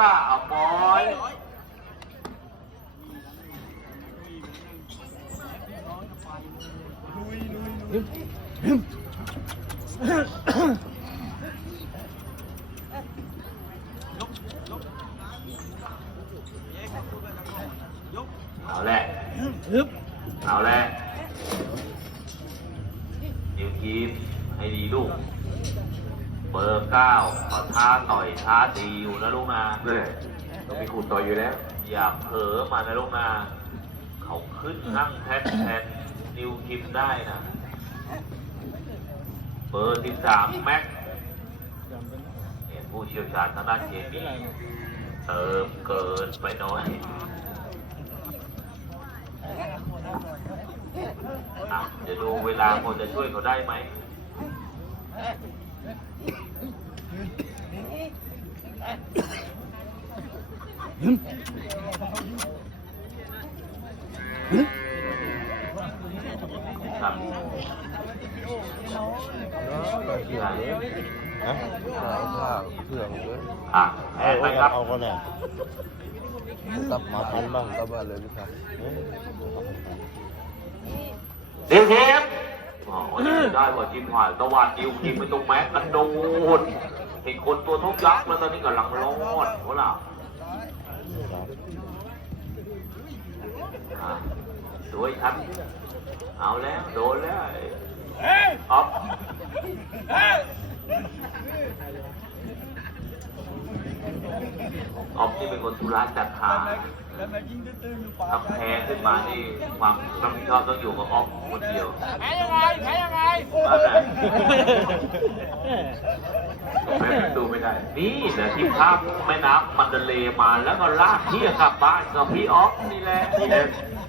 หน้าเอาปล่อยเอาแหละเอาแหละนิวทีมให้ดีลูก เบอร์เก้าขอท้าต่อยท้าตีอยู่นะลูกนะเนี่ยต้องมีขู่ต่อยอยู่แล้ว อย่าเผลอมานะลูกนะเขาขึ้นนั่งแทนแทนนิวทีมได้นะเบอร์สิบสามแม็กเนี่ยผู้เชี่ยวชาญทางด้านเคมีเติมเกินไปหน่อยอะเดี๋ยวดูเวลาคนจะช่วยเขาได้ไหม ครับฮะข้าวเพื่อนเลยอะแพ้ไหมครับ เอาก็เนี่ยกลับมาพันบ้างกลับบ้านเลยพี่ครับเดี๋ยวเทปอ๋อได้กว่าจิมหายตะวันดิวยิงไปตรงแม็กกันโดนเห็นคนตัวทุกยักษ์แล้วตอนนี้กำลังร้อนโหล่ะอะ สวยครับเอาแล้วโดนแล้ว ออฟออฟนี่เป็นคนธุระจัดหาทำแพ้ขึ้นมานี่ความรับผิดชอบต้องอยู่กับออฟคนเดียว แพ้ยังไง แพ้ยังไงนั่นแหละแพ้ประตูไม่ได้ นี่แหละที่ภาพแม่น้ำมันเดเลย์มาแล้วก็ลากเที่ยกลับบ้านกับพี่ออฟนี่แหละ นี่แหละ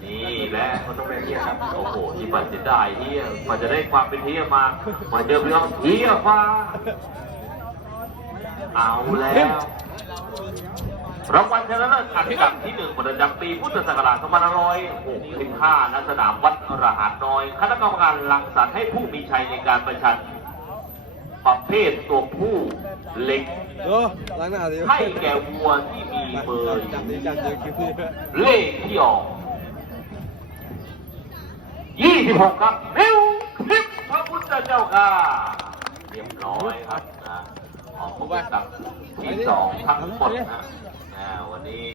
นี่แหละมันต้องเป็นเที่ยครับ โอ้โหที่มันจะได้เที่ยมันจะได้ความเป็นเที่ยมามาเจอพี่ออฟเที่ยฟ้า เอาแล้ว รางวัลชนะเลิศอันดับที่หนึ่งประจำปีพุทธศักราช2565ณสนามวัดรหัสน้อย คณะกรรมการรังสรรค์ให้ผู้มีชัยในการประชันประเภทตัวผู้เล็กเออล้างหน้าดิให้แก่วัวที่มีเบอร์จับดิจับดิคิวพี่เลขที่ออก26 ครับเร็วคลิปพระพุทธเจ้าค่ะเรียบร้อยครับ นะออกมากับที่สองทั้งหมดนะวันนี้